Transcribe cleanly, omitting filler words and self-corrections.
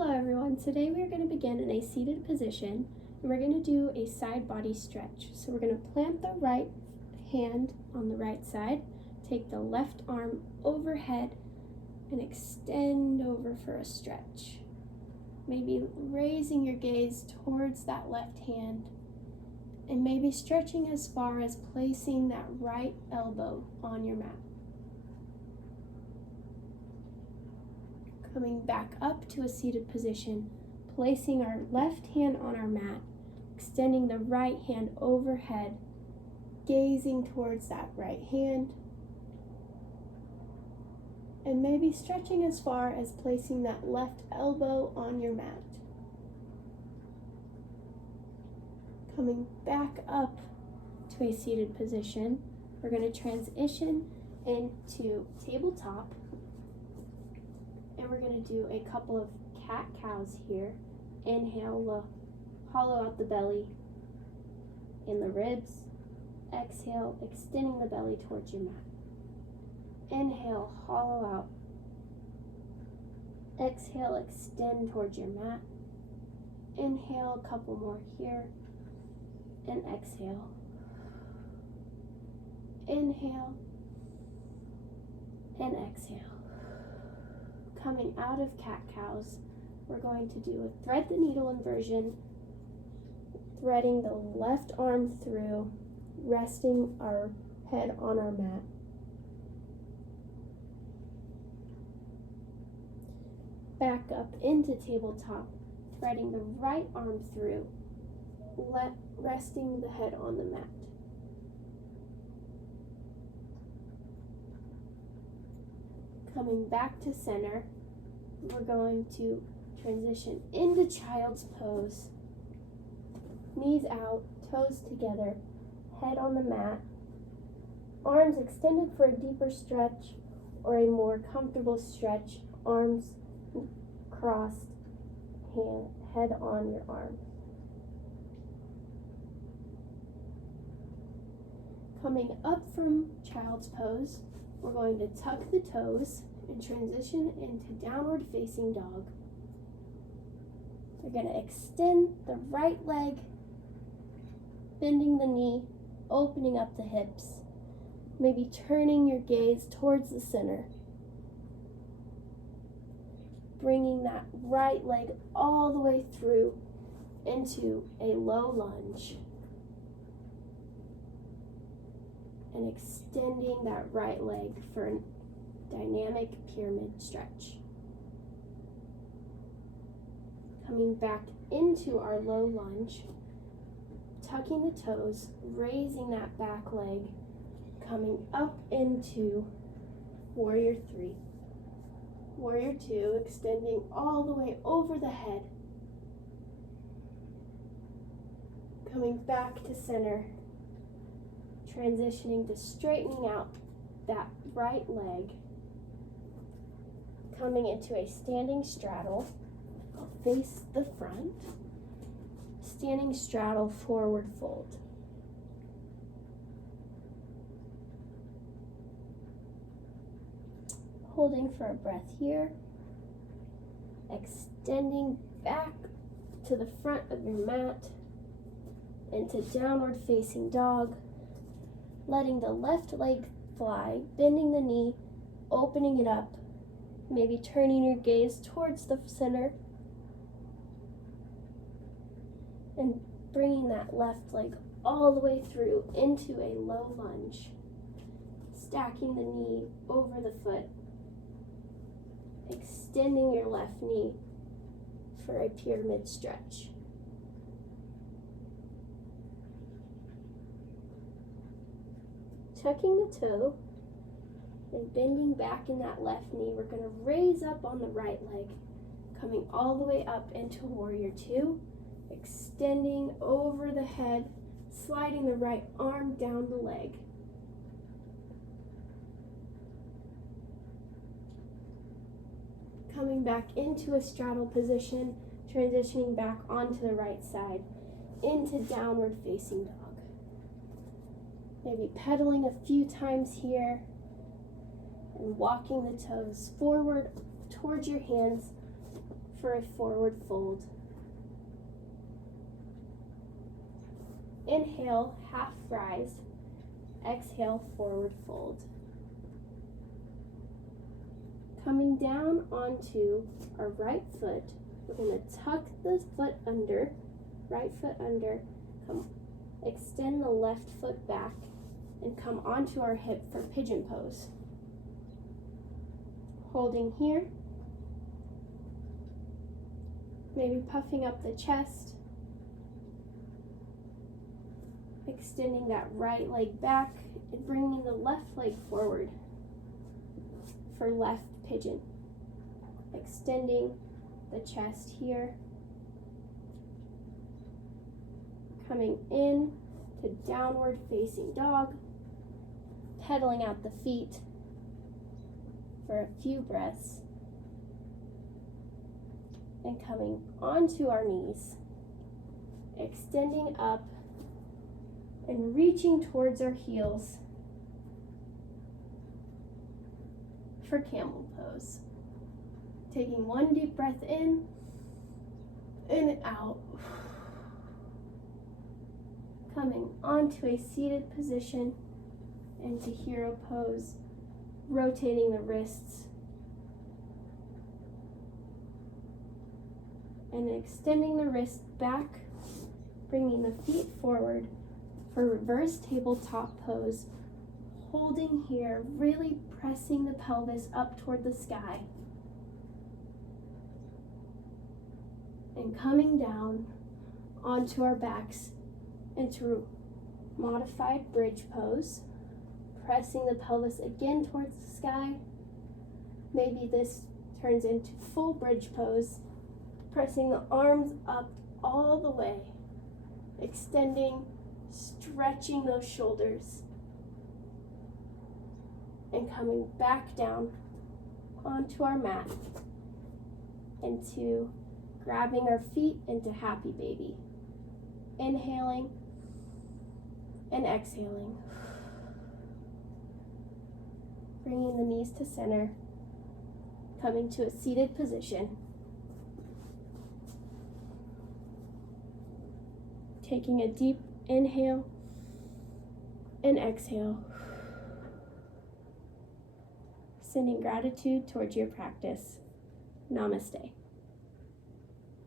Hello everyone, today we are going to begin in a seated position and we're going to do a side body stretch. So we're going to plant the right hand on the right side, take the left arm overhead and extend over for a stretch. Maybe raising your gaze towards that left hand and maybe stretching as far as placing that right elbow on your mat. Coming back up to a seated position, placing our left hand on our mat, extending the right hand overhead, gazing towards that right hand, and maybe stretching as far as placing that left elbow on your mat. Coming back up to a seated position, we're going to transition into tabletop. And we're going to do a couple of cat-cows here. Inhale, hollow out the belly in the ribs. Exhale, extending the belly towards your mat. Inhale, hollow out. Exhale, extend towards your mat. Inhale, a couple more here. And exhale. Inhale. And exhale. Coming out of cat-cows, we're going to do a thread the needle inversion, threading the left arm through, resting our head on our mat. Back up into tabletop, threading the right arm through, resting the head on the mat. Coming back to center, we're going to transition into child's pose. Knees out, toes together, head on the mat, arms extended for a deeper stretch or a more comfortable stretch, arms crossed, head on your arms. Coming up from child's pose, we're going to tuck the toes and transition into downward facing dog. You're going to extend the right leg, bending the knee, opening up the hips, maybe turning your gaze towards the center. Bringing that right leg all the way through into a low lunge. And extending that right leg for a dynamic pyramid stretch. Coming back into our low lunge, tucking the toes, raising that back leg, coming up into Warrior 3. Warrior 2, extending all the way over the head. Coming back to center, transitioning to straightening out that right leg, coming into a standing straddle. I'll face the front, standing straddle, forward fold. Holding for a breath here, extending back to the front of your mat into downward facing dog. Letting the left leg fly, bending the knee, opening it up, maybe turning your gaze towards the center, and bringing that left leg all the way through into a low lunge, stacking the knee over the foot, extending your left knee for a pyramid stretch. Tucking the toe and bending back in that left knee, we're going to raise up on the right leg, coming all the way up into Warrior 2, extending over the head, sliding the right arm down the leg. Coming back into a straddle position, transitioning back onto the right side, into downward facing dog. Maybe pedaling a few times here and walking the toes forward towards your hands for a forward fold. Inhale, half rise. Exhale, forward fold. Coming down onto our right foot, we're going to tuck the foot under, right foot under, extend the left foot back, and come onto our hip for pigeon pose. Holding here, maybe puffing up the chest, extending that right leg back, and bringing the left leg forward for left pigeon. Extending the chest here, coming in to downward facing dog, pedaling out the feet for a few breaths, and coming onto our knees, extending up and reaching towards our heels for camel pose. Taking one deep breath in and out. Coming onto a seated position into hero pose, rotating the wrists and extending the wrist back, bringing the feet forward for reverse tabletop pose, holding here, really pressing the pelvis up toward the sky, and coming down onto our backs into modified bridge pose, pressing the pelvis again towards the sky. Maybe this turns into full bridge pose, pressing the arms up all the way, extending, stretching those shoulders, and coming back down onto our mat into grabbing our feet into happy baby. Inhaling and exhaling. Bringing the knees to center, coming to a seated position. Taking a deep inhale and exhale. Sending gratitude towards your practice. Namaste.